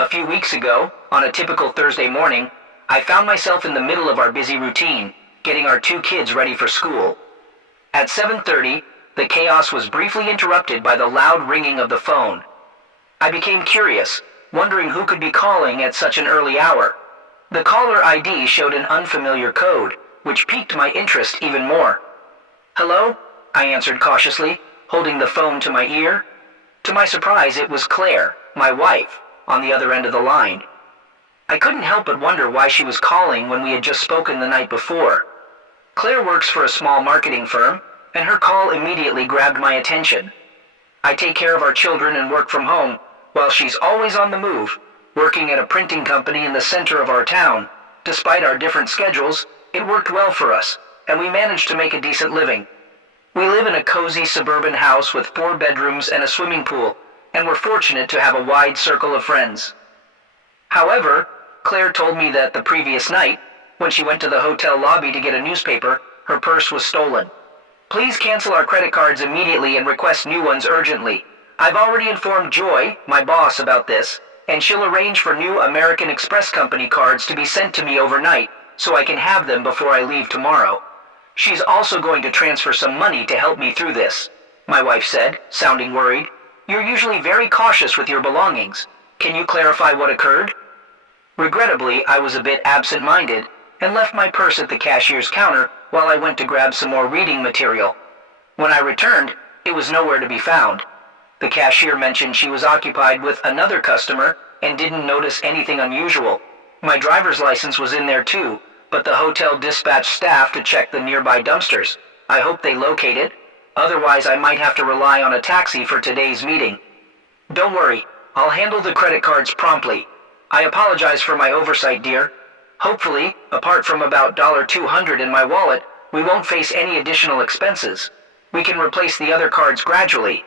A few weeks ago, on a typical Thursday morning, I found myself in the middle of our busy routine, getting our two kids ready for school. At 7:30, the chaos was briefly interrupted by the loud ringing of the phone. I became curious, wondering who could be calling at such an early hour. The caller ID showed an unfamiliar code, which piqued my interest even more. "Hello?" I answered cautiously, holding the phone to my ear. To my surprise, it was Claire, my wife, on the other end of the line. I couldn't help but wonder why she was calling when we had just spoken the night before. Claire works for a small marketing firm, and her call immediately grabbed my attention. I take care of our children and work from home, while she's always on the move, working at a printing company in the center of our town. Despite our different schedules, it worked well for us, and we managed to make a decent living. We live in a cozy suburban house with 4 bedrooms and a swimming pool, and we're fortunate to have a wide circle of friends. However, Claire told me that the previous night, when she went to the hotel lobby to get a newspaper, her purse was stolen. "Please cancel our credit cards immediately and request new ones urgently. I've already informed Joy, my boss, about this, and she'll arrange for new American Express Company cards to be sent to me overnight so I can have them before I leave tomorrow. She's also going to transfer some money to help me through this," my wife said, sounding worried. "You're usually very cautious with your belongings. Can you clarify what occurred?" Regrettably, I was a bit absent-minded and left my purse at the cashier's counter while I went to grab some more reading material. When I returned, it was nowhere to be found. The cashier mentioned she was occupied with another customer and didn't notice anything unusual. My driver's license was in there too, but the hotel dispatched staff to check the nearby dumpsters. I hope they locate it. Otherwise, I might have to rely on a taxi for today's meeting. "Don't worry, I'll handle the credit cards promptly. I apologize for my oversight, dear. Hopefully, apart from about $200 in my wallet, we won't face any additional expenses. We can replace the other cards gradually.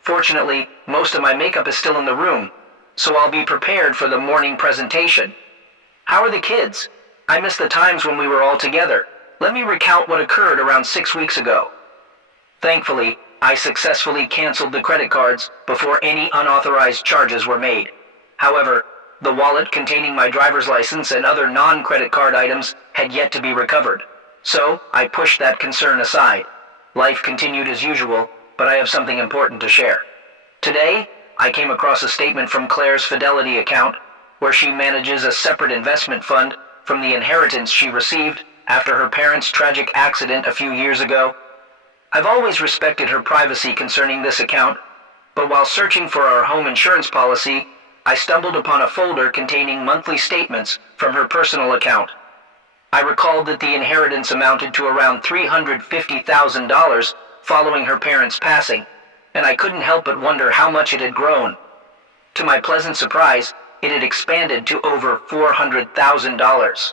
Fortunately, most of my makeup is still in the room, so I'll be prepared for the morning presentation. How are the kids? I miss the times when we were all together. Let me recount what occurred around 6 weeks ago." Thankfully, I successfully canceled the credit cards before any unauthorized charges were made. However, the wallet containing my driver's license and other non-credit card items had yet to be recovered. So, I pushed that concern aside. Life continued as usual, but I have something important to share. Today, I came across a statement from Claire's Fidelity account, where she manages a separate investment fund from the inheritance she received after her parents' tragic accident a few years ago. I've always respected her privacy concerning this account, but while searching for our home insurance policy, I stumbled upon a folder containing monthly statements from her personal account. I recalled that the inheritance amounted to around $350,000 following her parents' passing, and I couldn't help but wonder how much it had grown. To my pleasant surprise, it had expanded to over $400,000.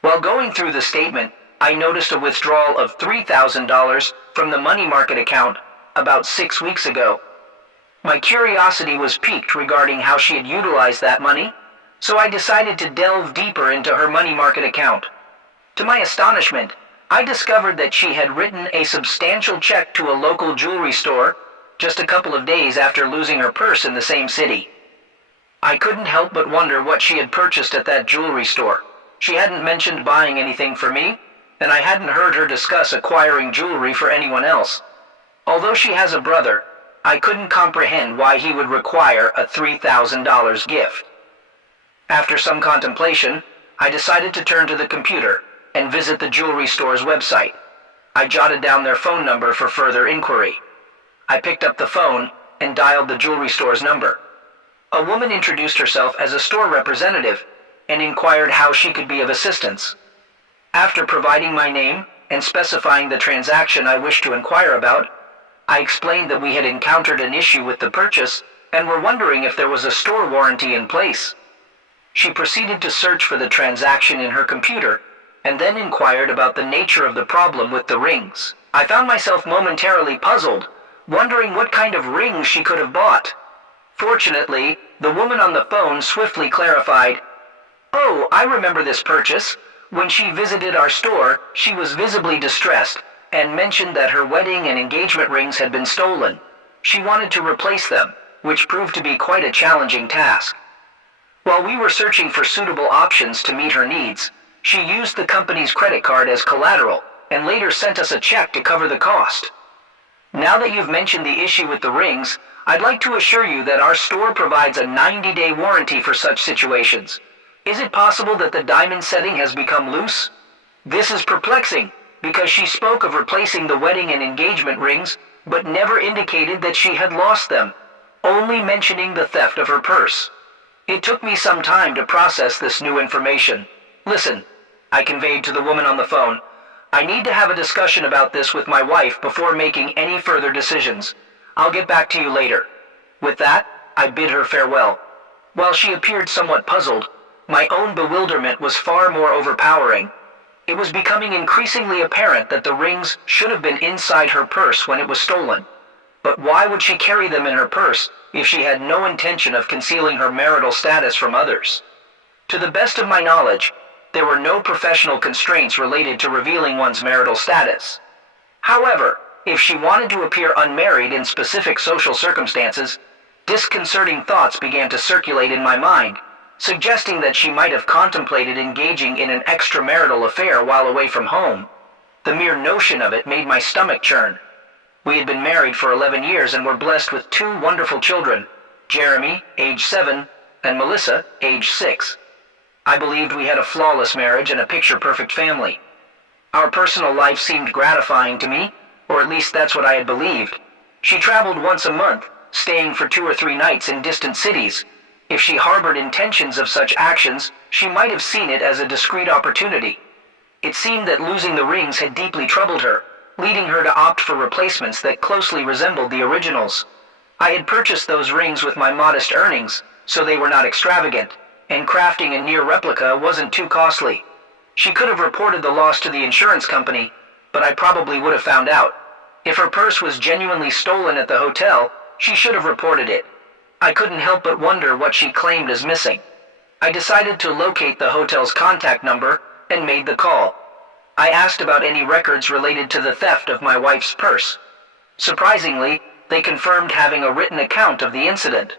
While going through the statement, I noticed a withdrawal of $3,000 from the money market account about 6 weeks ago. My curiosity was piqued regarding how she had utilized that money, so I decided to delve deeper into her money market account. To my astonishment, I discovered that she had written a substantial check to a local jewelry store just a couple of days after losing her purse in the same city. I couldn't help but wonder what she had purchased at that jewelry store. She hadn't mentioned buying anything for me, and I hadn't heard her discuss acquiring jewelry for anyone else. Although she has a brother, I couldn't comprehend why he would require a $3,000 gift. After some contemplation, I decided to turn to the computer and visit the jewelry store's website. I jotted down their phone number for further inquiry. I picked up the phone and dialed the jewelry store's number. A woman introduced herself as a store representative and inquired how she could be of assistance. After providing my name and specifying the transaction I wished to inquire about, I explained that we had encountered an issue with the purchase and were wondering if there was a store warranty in place. She proceeded to search for the transaction in her computer and then inquired about the nature of the problem with the rings. I found myself momentarily puzzled, wondering what kind of rings she could have bought. Fortunately, the woman on the phone swiftly clarified, "Oh, I remember this purchase. When she visited our store, she was visibly distressed and mentioned that her wedding and engagement rings had been stolen. She wanted to replace them, which proved to be quite a challenging task. While we were searching for suitable options to meet her needs, she used the company's credit card as collateral and later sent us a check to cover the cost. Now that you've mentioned the issue with the rings, I'd like to assure you that our store provides a 90-day warranty for such situations. Is it possible that the diamond setting has become loose? This is perplexing, because she spoke of replacing the wedding and engagement rings, but never indicated that she had lost them, only mentioning the theft of her purse. It took me some time to process this new information. Listen, I conveyed to the woman on the phone. I need to have a discussion about this with my wife before making any further decisions. I'll get back to you later. With that, I bid her farewell. While she appeared somewhat puzzled, my own bewilderment was far more overpowering. It was becoming increasingly apparent that the rings should have been inside her purse when it was stolen. But why would she carry them in her purse if she had no intention of concealing her marital status from others? To the best of my knowledge, there were no professional constraints related to revealing one's marital status. However, if she wanted to appear unmarried in specific social circumstances, disconcerting thoughts began to circulate in my mind, suggesting that she might have contemplated engaging in an extramarital affair while away from home. The mere notion of it made my stomach churn. We had been married for 11 years and were blessed with 2 wonderful children, Jeremy, age 7, and Melissa, age 6. I believed we had a flawless marriage and a picture-perfect family. Our personal life seemed gratifying to me, or at least that's what I had believed. She traveled once a month, staying for 2 or 3 nights in distant cities. If she harbored intentions of such actions, she might have seen it as a discreet opportunity. It seemed that losing the rings had deeply troubled her, leading her to opt for replacements that closely resembled the originals. I had purchased those rings with my modest earnings, so they were not extravagant, and crafting a near replica wasn't too costly. She could have reported the loss to the insurance company, but I probably would have found out. If her purse was genuinely stolen at the hotel, she should have reported it. I couldn't help but wonder what she claimed as missing. I decided to locate the hotel's contact number and made the call. I asked about any records related to the theft of my wife's purse. Surprisingly, they confirmed having a written account of the incident.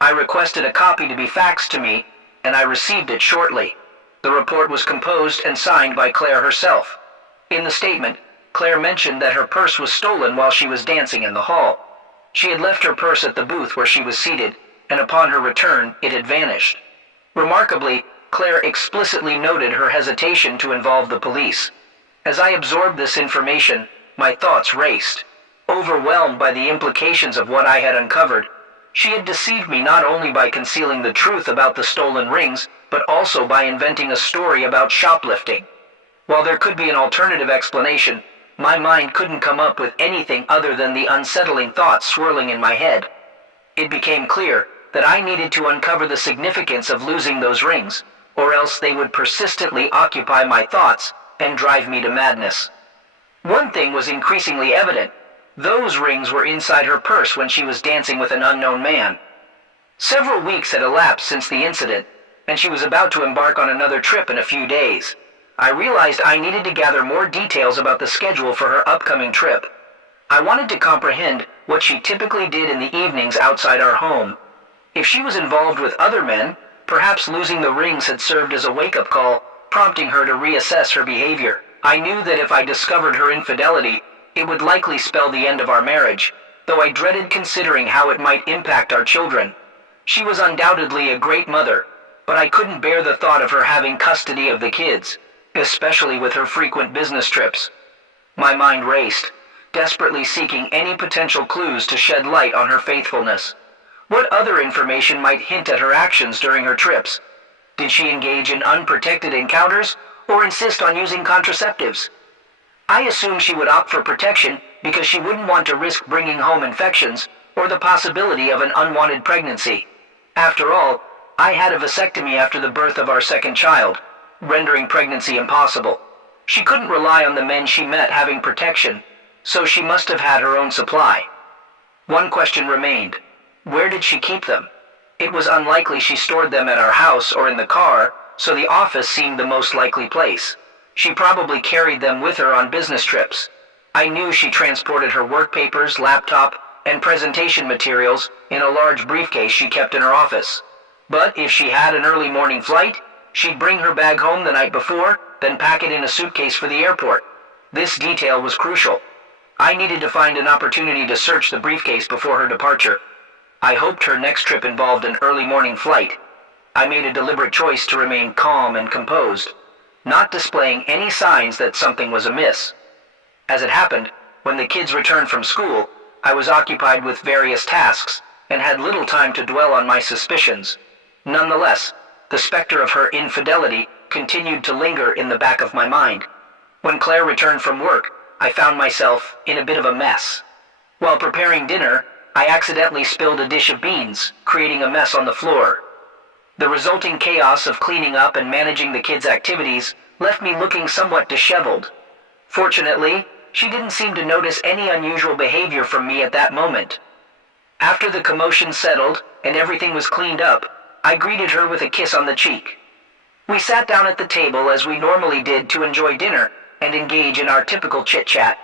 I requested a copy to be faxed to me, and I received it shortly. The report was composed and signed by Claire herself. In the statement, Claire mentioned that her purse was stolen while she was dancing in the hall. She had left her purse at the booth where she was seated, and upon her return, it had vanished. Remarkably, Claire explicitly noted her hesitation to involve the police. As I absorbed this information, my thoughts raced. Overwhelmed by the implications of what I had uncovered, she had deceived me not only by concealing the truth about the stolen rings, but also by inventing a story about shoplifting. While there could be an alternative explanation, my mind couldn't come up with anything other than the unsettling thoughts swirling in my head. It became clear that I needed to uncover the significance of losing those rings, or else they would persistently occupy my thoughts and drive me to madness. One thing was increasingly evident. Those rings were inside her purse when she was dancing with an unknown man. Several weeks had elapsed since the incident, and she was about to embark on another trip in a few days. I realized I needed to gather more details about the schedule for her upcoming trip. I wanted to comprehend what she typically did in the evenings outside our home. If she was involved with other men, perhaps losing the rings had served as a wake-up call, prompting her to reassess her behavior. I knew that if I discovered her infidelity, it would likely spell the end of our marriage, though I dreaded considering how it might impact our children. She was undoubtedly a great mother, but I couldn't bear the thought of her having custody of the kids, especially with her frequent business trips. My mind raced, desperately seeking any potential clues to shed light on her faithfulness. What other information might hint at her actions during her trips? Did she engage in unprotected encounters, or insist on using contraceptives? I assumed she would opt for protection because she wouldn't want to risk bringing home infections or the possibility of an unwanted pregnancy. After all, I had a vasectomy after the birth of our second child, rendering pregnancy impossible. She couldn't rely on the men she met having protection, so she must have had her own supply. One question remained. Where did she keep them? It was unlikely she stored them at our house or in the car, so the office seemed the most likely place. She probably carried them with her on business trips. I knew she transported her work papers, laptop, and presentation materials in a large briefcase she kept in her office. But if she had an early morning flight, she'd bring her bag home the night before, then pack it in a suitcase for the airport. This detail was crucial. I needed to find an opportunity to search the briefcase before her departure. I hoped her next trip involved an early morning flight. I made a deliberate choice to remain calm and composed, not displaying any signs that something was amiss. As it happened, when the kids returned from school, I was occupied with various tasks and had little time to dwell on my suspicions. Nonetheless, the specter of her infidelity continued to linger in the back of my mind. When Claire returned from work, I found myself in a bit of a mess. While preparing dinner, I accidentally spilled a dish of beans, creating a mess on the floor. The resulting chaos of cleaning up and managing the kids' activities left me looking somewhat disheveled. Fortunately, she didn't seem to notice any unusual behavior from me at that moment. After the commotion settled and everything was cleaned up, I greeted her with a kiss on the cheek. We sat down at the table as we normally did to enjoy dinner and engage in our typical chit-chat.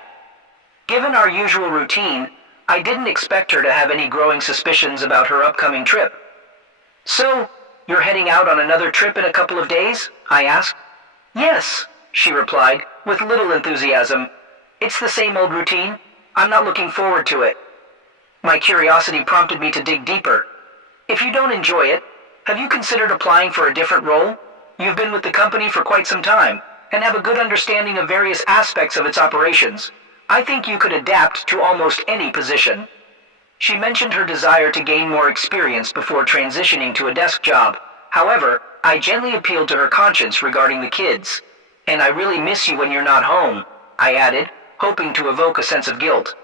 Given our usual routine, I didn't expect her to have any growing suspicions about her upcoming trip. "So, you're heading out on another trip in a couple of days?" I asked. "Yes," she replied, with little enthusiasm. "It's the same old routine. I'm not looking forward to it." My curiosity prompted me to dig deeper. "If you don't enjoy it, have you considered applying for a different role? You've been with the company for quite some time and have a good understanding of various aspects of its operations. I think you could adapt to almost any position." She mentioned her desire to gain more experience before transitioning to a desk job. However, I gently appealed to her conscience regarding the kids. "And I really miss you when you're not home," I added, hoping to evoke a sense of guilt.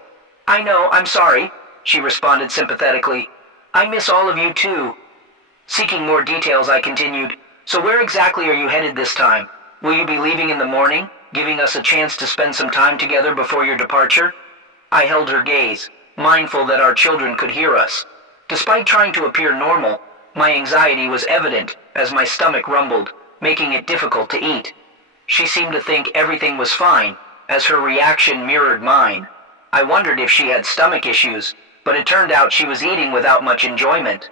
"I know, I'm sorry," she responded sympathetically. "I miss all of you too." Seeking more details, I continued, "So where exactly are you headed this time? Will you be leaving in the morning, giving us a chance to spend some time together before your departure?" I held her gaze, mindful that our children could hear us. Despite trying to appear normal, my anxiety was evident as my stomach rumbled, making it difficult to eat. She seemed to think everything was fine, as her reaction mirrored mine. I wondered if she had stomach issues, but it turned out she was eating without much enjoyment.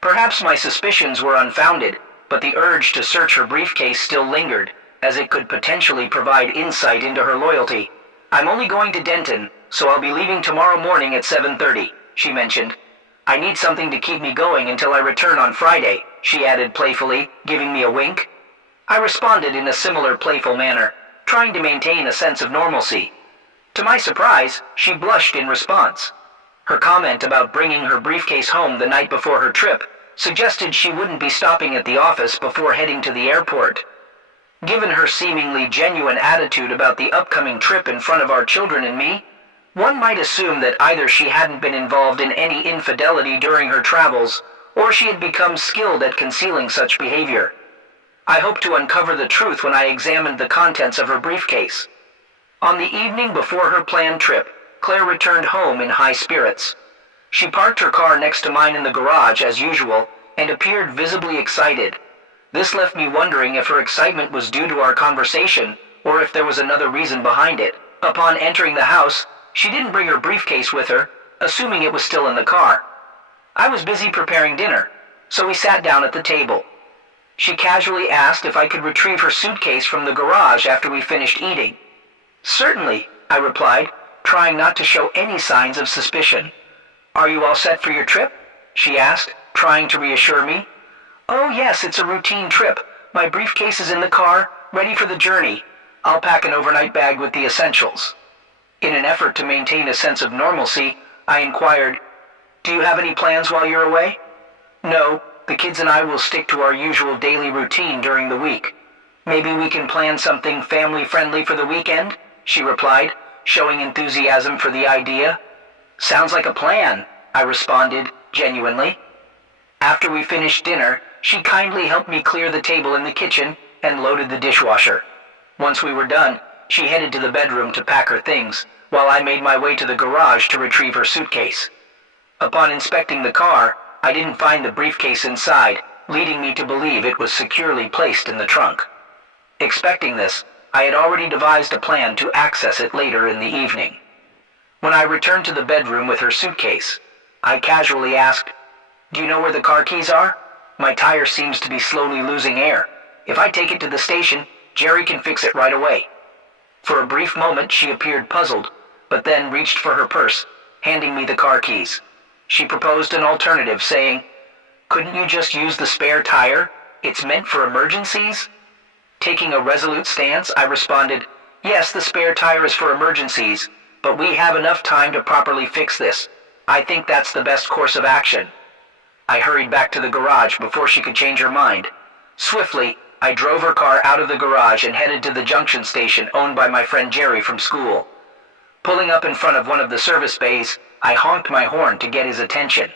Perhaps my suspicions were unfounded, but the urge to search her briefcase still lingered, as it could potentially provide insight into her loyalty. "I'm only going to Denton, so I'll be leaving tomorrow morning at 7:30, she mentioned. "I need something to keep me going until I return on Friday," she added playfully, giving me a wink. I responded in a similar playful manner, trying to maintain a sense of normalcy. To my surprise, she blushed in response. Her comment about bringing her briefcase home the night before her trip suggested she wouldn't be stopping at the office before heading to the airport. Given her seemingly genuine attitude about the upcoming trip in front of our children and me, one might assume that either she hadn't been involved in any infidelity during her travels, or she had become skilled at concealing such behavior. I hoped to uncover the truth when I examined the contents of her briefcase. On the evening before her planned trip, Claire returned home in high spirits. She parked her car next to mine in the garage as usual and appeared visibly excited. This left me wondering if her excitement was due to our conversation or if there was another reason behind it. Upon entering the house, she didn't bring her briefcase with her, assuming it was still in the car. I was busy preparing dinner, so we sat down at the table. She casually asked if I could retrieve her suitcase from the garage after we finished eating. "Certainly," I replied, trying not to show any signs of suspicion. "Are you all set for your trip?" she asked, trying to reassure me. "Oh yes, it's a routine trip. My briefcase is in the car, ready for the journey. I'll pack an overnight bag with the essentials." In an effort to maintain a sense of normalcy, I inquired, "Do you have any plans while you're away?" "No, the kids and I will stick to our usual daily routine during the week. Maybe we can plan something family-friendly for the weekend?" she replied, showing enthusiasm for the idea. "Sounds like a plan," I responded, genuinely. After we finished dinner, she kindly helped me clear the table in the kitchen and loaded the dishwasher. Once we were done, she headed to the bedroom to pack her things, while I made my way to the garage to retrieve her suitcase. Upon inspecting the car, I didn't find the briefcase inside, leading me to believe it was securely placed in the trunk. Expecting this, I had already devised a plan to access it later in the evening. When I returned to the bedroom with her suitcase, I casually asked, "Do you know where the car keys are?" My tire seems to be slowly losing air. If I take it to the station, Jerry can fix it right away." For a brief moment she appeared puzzled, but then reached for her purse, handing me the car keys. She proposed an alternative, saying, "Couldn't you just use the spare tire? It's meant for emergencies?" Taking a resolute stance, I responded, "Yes, the spare tire is for emergencies, but we have enough time to properly fix this. I think that's the best course of action." I hurried back to the garage before she could change her mind. Swiftly, I drove her car out of the garage and headed to the junction station owned by my friend Jerry from school. Pulling up in front of one of the service bays, I honked my horn to get his attention.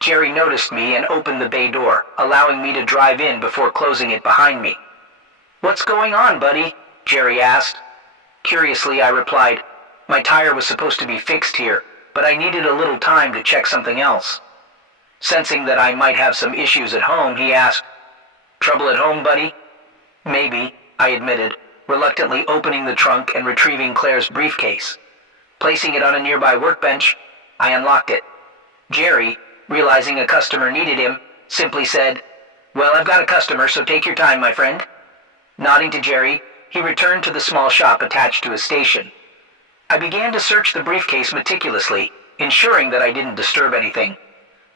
Jerry noticed me and opened the bay door, allowing me to drive in before closing it behind me. "What's going on, buddy?" Jerry asked. Curiously, I replied, "My tire was supposed to be fixed here, but I needed a little time to check something else." Sensing that I might have some issues at home, he asked, "Trouble at home, buddy?" "Maybe," I admitted, reluctantly opening the trunk and retrieving Claire's briefcase. Placing it on a nearby workbench, I unlocked it. Jerry, realizing a customer needed him, simply said, "Well, I've got a customer, so take your time, my friend." Nodding to Jerry, he returned to the small shop attached to his station. I began to search the briefcase meticulously, ensuring that I didn't disturb anything.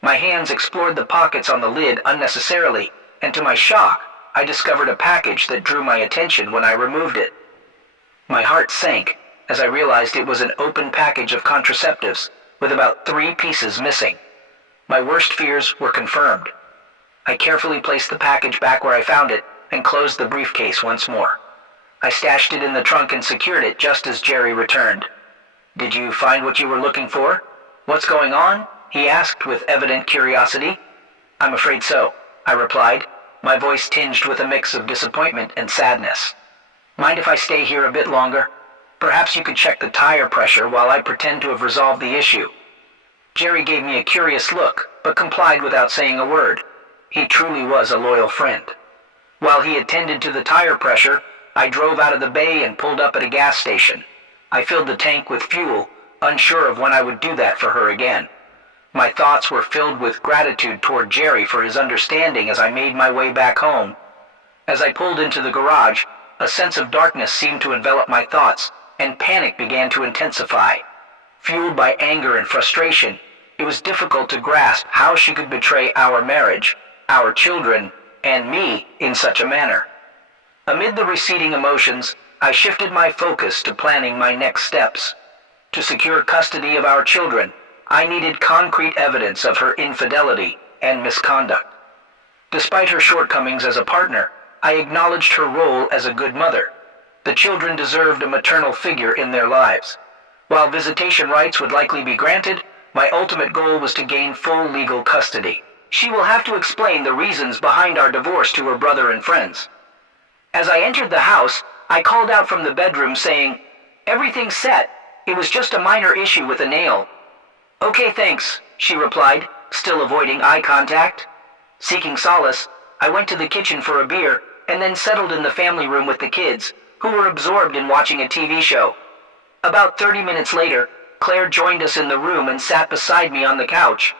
My hands explored the pockets on the lid unnecessarily, and to my shock, I discovered a package that drew my attention when I removed it. My heart sank as I realized it was an open package of contraceptives, with about 3 pieces missing. My worst fears were confirmed. I carefully placed the package back where I found it and closed the briefcase once more. I stashed it in the trunk and secured it just as Jerry returned. "Did you find what you were looking for? What's going on?" he asked with evident curiosity. "I'm afraid so," I replied, my voice tinged with a mix of disappointment and sadness. "Mind if I stay here a bit longer? Perhaps you could check the tire pressure while I pretend to have resolved the issue." Jerry gave me a curious look, but complied without saying a word. He truly was a loyal friend. While he attended to the tire pressure, I drove out of the bay and pulled up at a gas station. I filled the tank with fuel, unsure of when I would do that for her again. My thoughts were filled with gratitude toward Jerry for his understanding as I made my way back home. As I pulled into the garage, a sense of darkness seemed to envelop my thoughts, and panic began to intensify. Fueled by anger and frustration, it was difficult to grasp how she could betray our marriage, our children, and me in such a manner. Amid the receding emotions, I shifted my focus to planning my next steps. To secure custody of our children, I needed concrete evidence of her infidelity and misconduct. Despite her shortcomings as a partner, I acknowledged her role as a good mother. The children deserved a maternal figure in their lives. While visitation rights would likely be granted, my ultimate goal was to gain full legal custody. She will have to explain the reasons behind our divorce to her brother and friends. As I entered the house, I called out from the bedroom saying, "Everything's set. It was just a minor issue with a nail." "Okay, thanks," she replied, still avoiding eye contact. Seeking solace, I went to the kitchen for a beer and then settled in the family room with the kids, who were absorbed in watching a TV show. About 30 minutes later, Claire joined us in the room and sat beside me on the couch.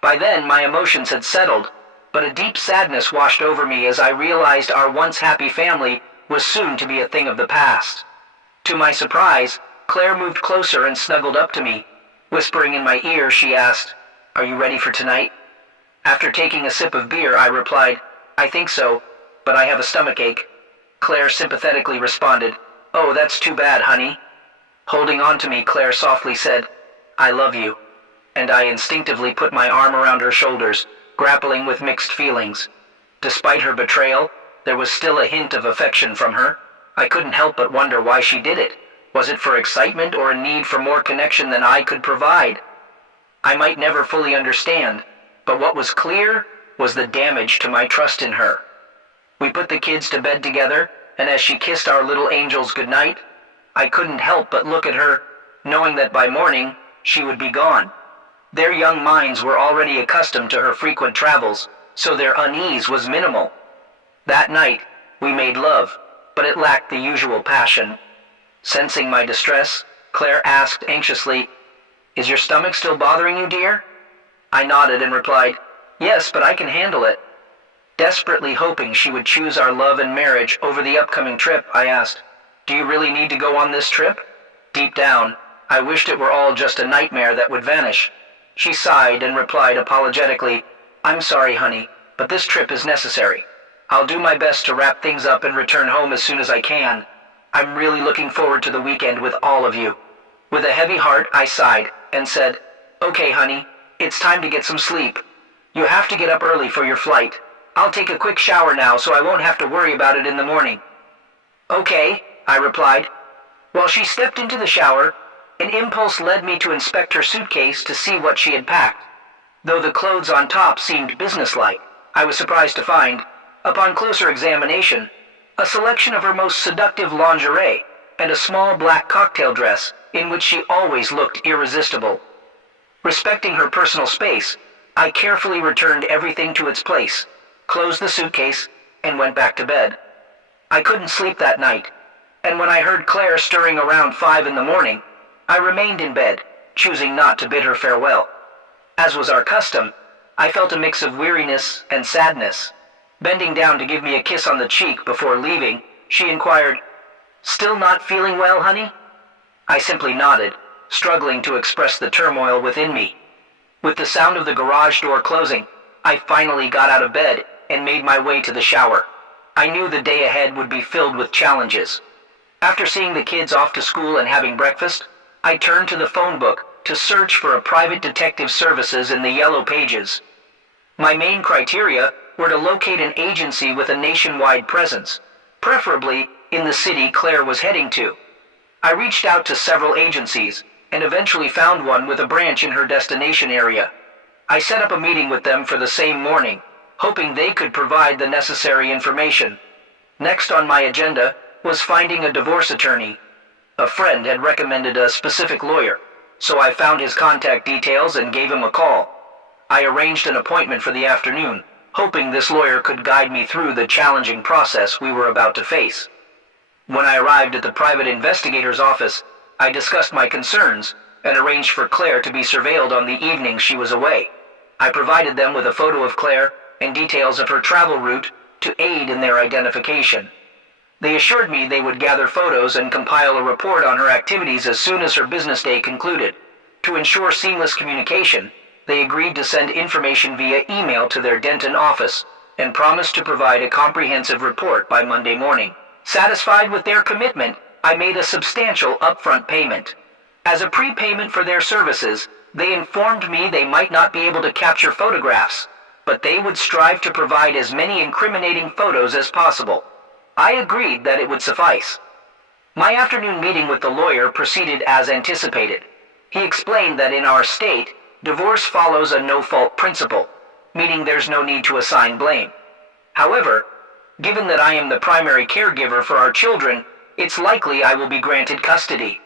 By then, my emotions had settled, but a deep sadness washed over me as I realized our once happy family was soon to be a thing of the past. To my surprise, Claire moved closer and snuggled up to me. Whispering in my ear, she asked, "Are you ready for tonight?" After taking a sip of beer, I replied, "I think so, but I have a stomachache." Claire sympathetically responded, "Oh, that's too bad, honey." Holding on to me, Claire softly said, "I love you," and I instinctively put my arm around her shoulders, grappling with mixed feelings. Despite her betrayal, there was still a hint of affection from her. I couldn't help but wonder why she did it. Was it for excitement or a need for more connection than I could provide? I might never fully understand, but what was clear was the damage to my trust in her. We put the kids to bed together, and as she kissed our little angels goodnight, I couldn't help but look at her, knowing that by morning she would be gone. Their young minds were already accustomed to her frequent travels, so their unease was minimal. That night, we made love, but it lacked the usual passion. Sensing my distress, Claire asked anxiously, "Is your stomach still bothering you, dear?" I nodded and replied, "Yes, but I can handle it." Desperately hoping she would choose our love and marriage over the upcoming trip, I asked, "Do you really need to go on this trip?" Deep down, I wished it were all just a nightmare that would vanish. She sighed and replied apologetically, "I'm sorry, honey, but this trip is necessary. I'll do my best to wrap things up and return home as soon as I can. I'm really looking forward to the weekend with all of you." With a heavy heart, I sighed and said, "Okay, honey, it's time to get some sleep. You have to get up early for your flight. I'll take a quick shower now so I won't have to worry about it in the morning." "Okay," I replied. While she stepped into the shower, an impulse led me to inspect her suitcase to see what she had packed. Though the clothes on top seemed businesslike, I was surprised to find, upon closer examination, a selection of her most seductive lingerie and a small black cocktail dress in which she always looked irresistible. Respecting her personal space, I carefully returned everything to its place, closed the suitcase, and went back to bed. I couldn't sleep that night, and when I heard Claire stirring around 5 in the morning, I remained in bed, choosing not to bid her farewell. As was our custom, I felt a mix of weariness and sadness. Bending down to give me a kiss on the cheek before leaving, she inquired, "Still not feeling well, honey?" I simply nodded, struggling to express the turmoil within me. With the sound of the garage door closing, I finally got out of bed and made my way to the shower. I knew the day ahead would be filled with challenges. After seeing the kids off to school and having breakfast, I turned to the phone book to search for a private detective services in the yellow pages. My main criteria were to locate an agency with a nationwide presence, preferably in the city Claire was heading to. I reached out to several agencies and eventually found one with a branch in her destination area. I set up a meeting with them for the same morning, hoping they could provide the necessary information. Next on my agenda was finding a divorce attorney. A friend had recommended a specific lawyer, so I found his contact details and gave him a call. I arranged an appointment for the afternoon, hoping this lawyer could guide me through the challenging process we were about to face. When I arrived at the private investigator's office, I discussed my concerns and arranged for Claire to be surveilled on the evenings she was away. I provided them with a photo of Claire and details of her travel route to aid in their identification. They assured me they would gather photos and compile a report on her activities as soon as her business day concluded. To ensure seamless communication, they agreed to send information via email to their Denton office and promised to provide a comprehensive report by Monday morning. Satisfied with their commitment, I made a substantial upfront payment. As a prepayment for their services, they informed me they might not be able to capture photographs, but they would strive to provide as many incriminating photos as possible. I agreed that it would suffice. My afternoon meeting with the lawyer proceeded as anticipated. He explained that in our state, divorce follows a no-fault principle, meaning there's no need to assign blame. However, given that I am the primary caregiver for our children, it's likely I will be granted custody.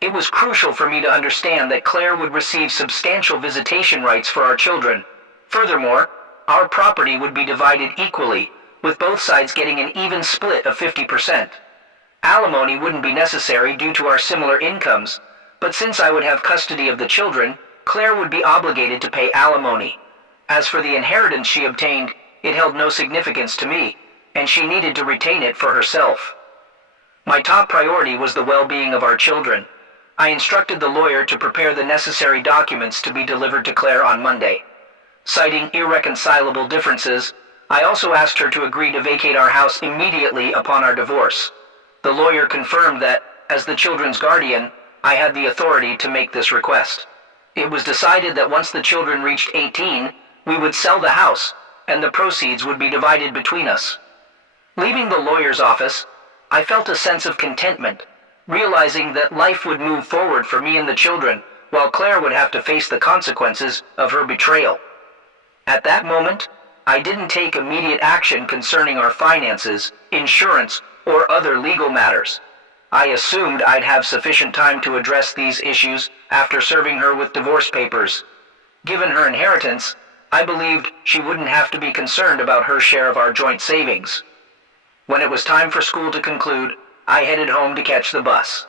It was crucial for me to understand that Claire would receive substantial visitation rights for our children. Furthermore, our property would be divided equally, with both sides getting an even split of 50%. Alimony wouldn't be necessary due to our similar incomes, but since I would have custody of the children, Claire would be obligated to pay alimony. As for the inheritance she obtained, it held no significance to me, and she needed to retain it for herself. My top priority was the well-being of our children. I instructed the lawyer to prepare the necessary documents to be delivered to Claire on Monday. Citing irreconcilable differences, I also asked her to agree to vacate our house immediately upon our divorce. The lawyer confirmed that, as the children's guardian, I had the authority to make this request. It was decided that once the children reached 18, we would sell the house, and the proceeds would be divided between us. Leaving the lawyer's office, I felt a sense of contentment, realizing that life would move forward for me and the children, while Claire would have to face the consequences of her betrayal. At that moment, I didn't take immediate action concerning our finances, insurance, or other legal matters. I assumed I'd have sufficient time to address these issues after serving her with divorce papers. Given her inheritance, I believed she wouldn't have to be concerned about her share of our joint savings. When it was time for school to conclude, I headed home to catch the bus.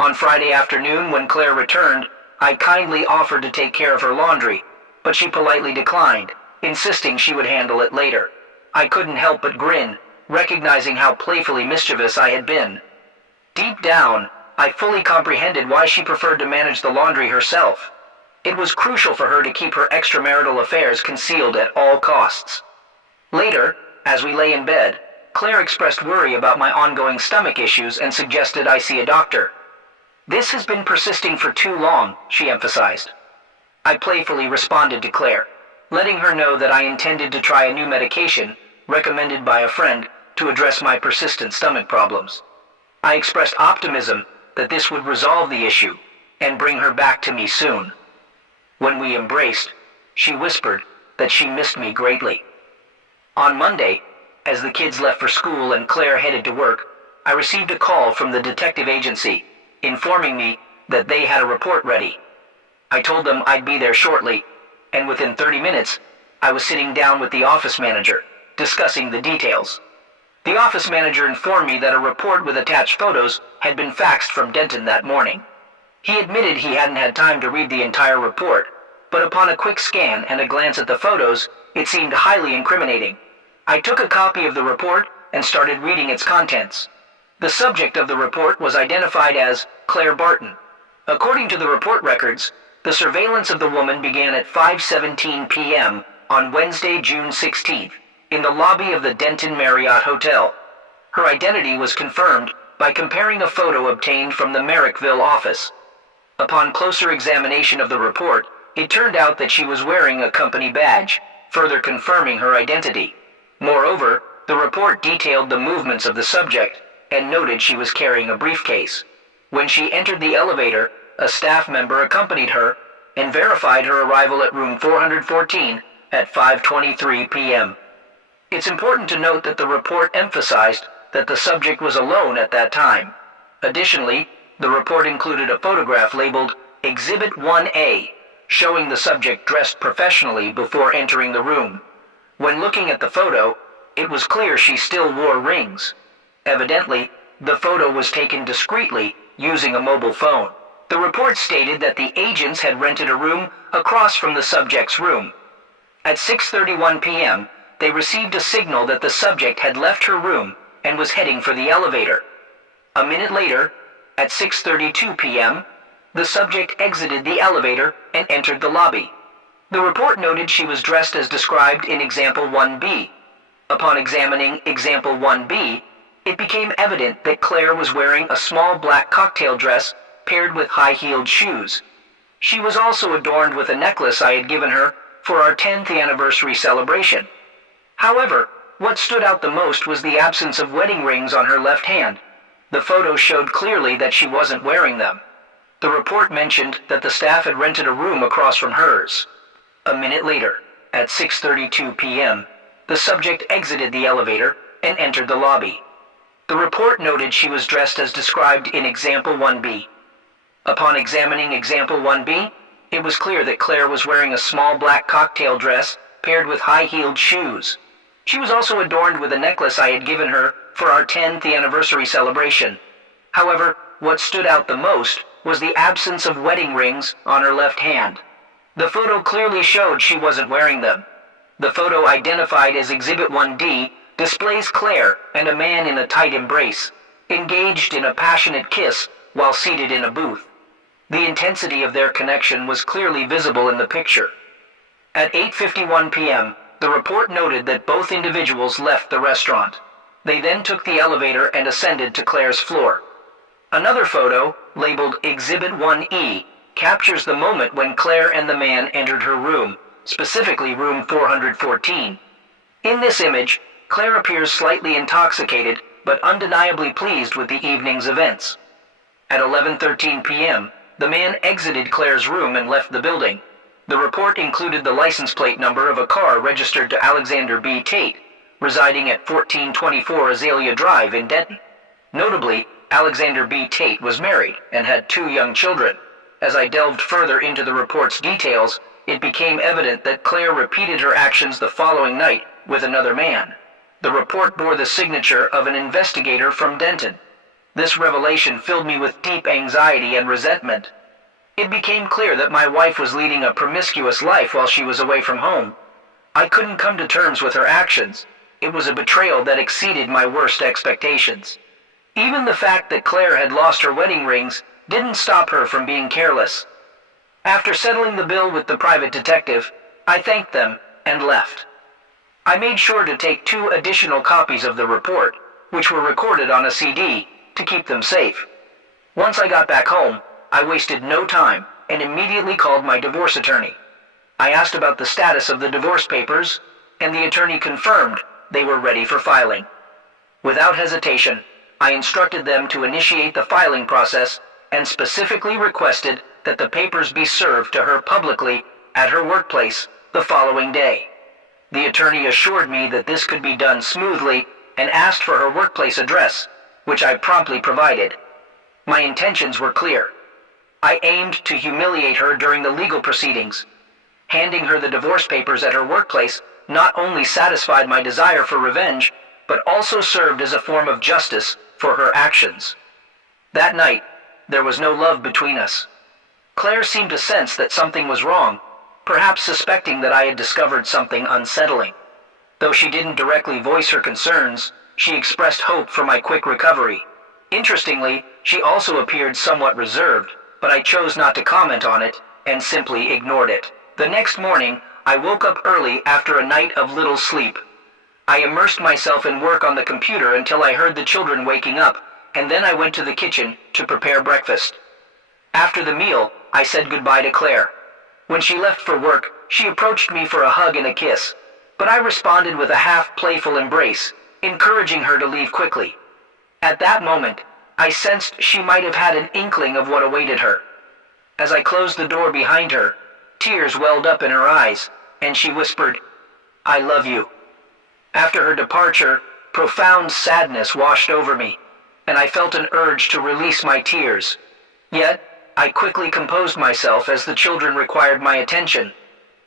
On Friday afternoon, when Claire returned, I kindly offered to take care of her laundry, but she politely declined, insisting she would handle it later. I couldn't help but grin, recognizing how playfully mischievous I had been. Deep down, I fully comprehended why she preferred to manage the laundry herself. It was crucial for her to keep her extramarital affairs concealed at all costs. Later, as we lay in bed, Claire expressed worry about my ongoing stomach issues and suggested I see a doctor. "This has been persisting for too long," she emphasized. I playfully responded to Claire, letting her know that I intended to try a new medication, recommended by a friend, to address my persistent stomach problems. I expressed optimism that this would resolve the issue and bring her back to me soon. When we embraced, she whispered that she missed me greatly. On Monday, as the kids left for school and Claire headed to work, I received a call from the detective agency, informing me that they had a report ready. I told them I'd be there shortly, and within 30 minutes, I was sitting down with the office manager, discussing the details. The office manager informed me that a report with attached photos had been faxed from Denton that morning. He admitted he hadn't had time to read the entire report, but upon a quick scan and a glance at the photos, it seemed highly incriminating. I took a copy of the report and started reading its contents. The subject of the report was identified as Claire Barton. According to the report records, the surveillance of the woman began at 5:17 p.m. on Wednesday, June 16th, in the lobby of the Denton Marriott Hotel. Her identity was confirmed by comparing a photo obtained from the Merrickville office. Upon closer examination of the report, it turned out that she was wearing a company badge, further confirming her identity. Moreover, the report detailed the movements of the subject and noted she was carrying a briefcase. When she entered the elevator, a staff member accompanied her and verified her arrival at room 414 at 5:23 p.m. It's important to note that the report emphasized that the subject was alone at that time. Additionally, the report included a photograph labeled Exhibit 1A, showing the subject dressed professionally before entering the room. When looking at the photo, it was clear she still wore rings. Evidently, the photo was taken discreetly using a mobile phone. The report stated that the agents had rented a room across from the subject's room. At 6:31 p.m., they received a signal that the subject had left her room and was heading for the elevator. A minute later, at 6:32 p.m., the subject exited the elevator and entered the lobby. The report noted she was dressed as described in Example 1B. Upon examining Example 1B, it became evident that Claire was wearing a small black cocktail dress paired with high-heeled shoes. She was also adorned with a necklace I had given her for our 10th anniversary celebration. However, what stood out the most was the absence of wedding rings on her left hand. The photo showed clearly that she wasn't wearing them. The report mentioned that the staff had rented a room across from hers. A minute later, at 6:32 p.m., the subject exited the elevator and entered the lobby. The report noted she was dressed as described in Example 1B. Upon examining Example 1B, it was clear that Claire was wearing a small black cocktail dress paired with high-heeled shoes. She was also adorned with a necklace I had given her for our 10th anniversary celebration. However, what stood out the most was the absence of wedding rings on her left hand. The photo clearly showed she wasn't wearing them. The photo, identified as Exhibit 1D, displays Claire and a man in a tight embrace, engaged in a passionate kiss while seated in a booth. The intensity of their connection was clearly visible in the picture. At 8:51 p.m., the report noted that both individuals left the restaurant. They then took the elevator and ascended to Claire's floor. Another photo, labeled Exhibit 1E, captures the moment when Claire and the man entered her room, specifically room 414. In this image, Claire appears slightly intoxicated, but undeniably pleased with the evening's events. At 11:13 p.m., the man exited Claire's room and left the building. The report included the license plate number of a car registered to Alexander B. Tate, residing at 1424 Azalea Drive in Denton. Notably, Alexander B. Tate was married and had 2 young children. As I delved further into the report's details, it became evident that Claire repeated her actions the following night with another man. The report bore the signature of an investigator from Denton. This revelation filled me with deep anxiety and resentment. It became clear that my wife was leading a promiscuous life while she was away from home. I couldn't come to terms with her actions, it was a betrayal that exceeded my worst expectations. Even the fact that Claire had lost her wedding rings didn't stop her from being careless. After settling the bill with the private detective, I thanked them and left. I made sure to take 2 additional copies of the report, which were recorded on a CD, to keep them safe. Once I got back home, I wasted no time and immediately called my divorce attorney. I asked about the status of the divorce papers, and the attorney confirmed they were ready for filing. Without hesitation, I instructed them to initiate the filing process and specifically requested that the papers be served to her publicly at her workplace the following day. The attorney assured me that this could be done smoothly and asked for her workplace address, which I promptly provided. My intentions were clear. I aimed to humiliate her during the legal proceedings. Handing her the divorce papers at her workplace not only satisfied my desire for revenge, but also served as a form of justice for her actions. That night, there was no love between us. Claire seemed to sense that something was wrong, perhaps suspecting that I had discovered something unsettling. Though she didn't directly voice her concerns, she expressed hope for my quick recovery. Interestingly, she also appeared somewhat reserved, but I chose not to comment on it and simply ignored it. The next morning, I woke up early after a night of little sleep. I immersed myself in work on the computer until I heard the children waking up, and then I went to the kitchen to prepare breakfast. After the meal, I said goodbye to Claire. When she left for work, she approached me for a hug and a kiss, but I responded with a half-playful embrace, encouraging her to leave quickly. At that moment, I sensed she might have had an inkling of what awaited her. As I closed the door behind her, tears welled up in her eyes, and she whispered, "I love you." After her departure, profound sadness washed over me, and I felt an urge to release my tears. Yet, I quickly composed myself as the children required my attention,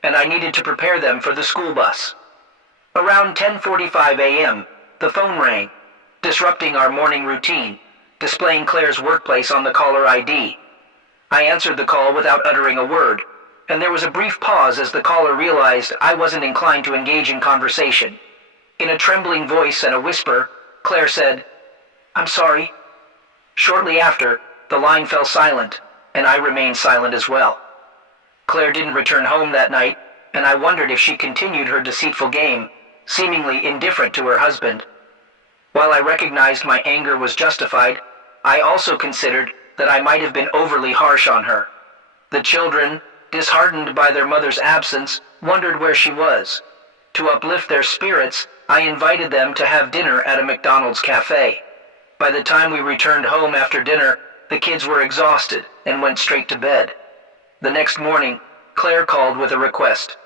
and I needed to prepare them for the school bus. Around 10:45 a.m., the phone rang, disrupting our morning routine, displaying Claire's workplace on the caller ID. I answered the call without uttering a word, and there was a brief pause as the caller realized I wasn't inclined to engage in conversation. In a trembling voice and a whisper, Claire said, "I'm sorry." Shortly after, the line fell silent, and I remained silent as well. Claire didn't return home that night, and I wondered if she continued her deceitful game, seemingly indifferent to her husband. While I recognized my anger was justified, I also considered that I might have been overly harsh on her. The children, disheartened by their mother's absence, wondered where she was. To uplift their spirits, I invited them to have dinner at a McDonald's cafe. By the time we returned home after dinner, the kids were exhausted and went straight to bed. The next morning, Claire called with a request.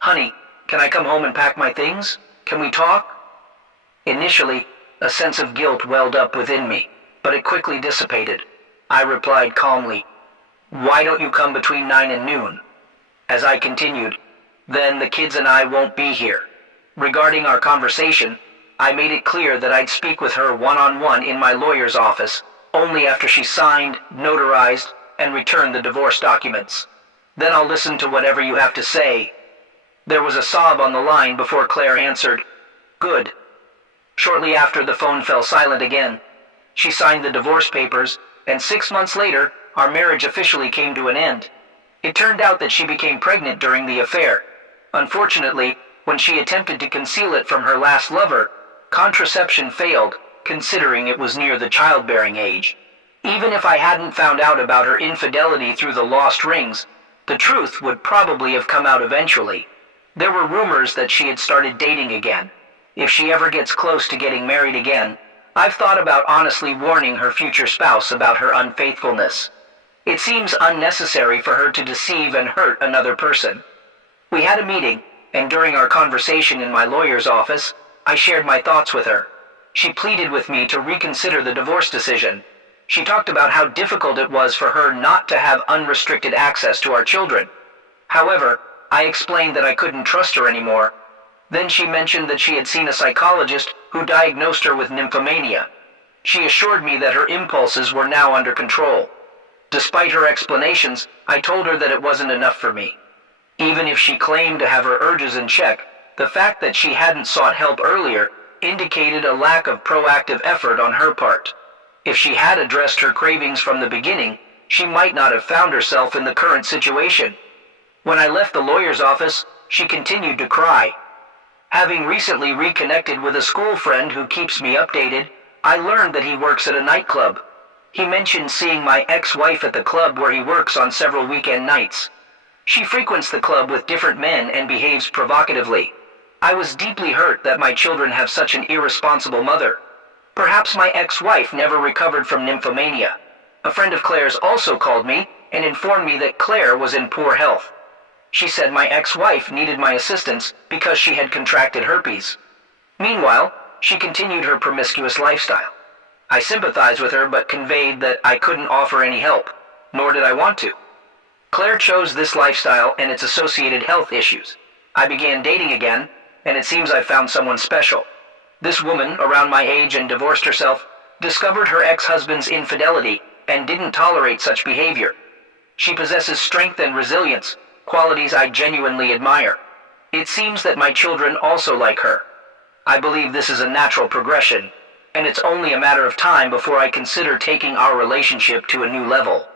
"Honey, can I come home and pack my things? Can we talk?" Initially, a sense of guilt welled up within me, but it quickly dissipated. I replied calmly, "Why don't you come between 9 and noon?" As I continued, "Then the kids and I won't be here." Regarding our conversation, I made it clear that I'd speak with her one-on-one in my lawyer's office, only after she signed, notarized, and returned the divorce documents. "Then I'll listen to whatever you have to say." There was a sob on the line before Claire answered, "Good." Shortly after, the phone fell silent again. She signed the divorce papers, and 6 months later, our marriage officially came to an end. It turned out that she became pregnant during the affair. Unfortunately, when she attempted to conceal it from her last lover, contraception failed, considering it was near the childbearing age. Even if I hadn't found out about her infidelity through the lost rings, the truth would probably have come out eventually. There were rumors that she had started dating again. If she ever gets close to getting married again, I've thought about honestly warning her future spouse about her unfaithfulness. It seems unnecessary for her to deceive and hurt another person. We had a meeting, and during our conversation in my lawyer's office, I shared my thoughts with her. She pleaded with me to reconsider the divorce decision. She talked about how difficult it was for her not to have unrestricted access to our children. However, I explained that I couldn't trust her anymore. Then she mentioned that she had seen a psychologist who diagnosed her with nymphomania. She assured me that her impulses were now under control. Despite her explanations, I told her that it wasn't enough for me. Even if she claimed to have her urges in check, the fact that she hadn't sought help earlier indicated a lack of proactive effort on her part. If she had addressed her cravings from the beginning, she might not have found herself in the current situation. When I left the lawyer's office, she continued to cry. Having recently reconnected with a school friend who keeps me updated, I learned that he works at a nightclub. He mentioned seeing my ex-wife at the club where he works on several weekend nights. She frequents the club with different men and behaves provocatively. I was deeply hurt that my children have such an irresponsible mother. Perhaps my ex-wife never recovered from nymphomania. A friend of Claire's also called me and informed me that Claire was in poor health. She said my ex-wife needed my assistance because she had contracted herpes. Meanwhile, she continued her promiscuous lifestyle. I sympathized with her but conveyed that I couldn't offer any help, nor did I want to. Claire chose this lifestyle and its associated health issues. I began dating again, and it seems I found someone special. This woman, around my age and divorced herself, discovered her ex-husband's infidelity and didn't tolerate such behavior. She possesses strength and resilience, qualities I genuinely admire. It seems that my children also like her. I believe this is a natural progression, and it's only a matter of time before I consider taking our relationship to a new level.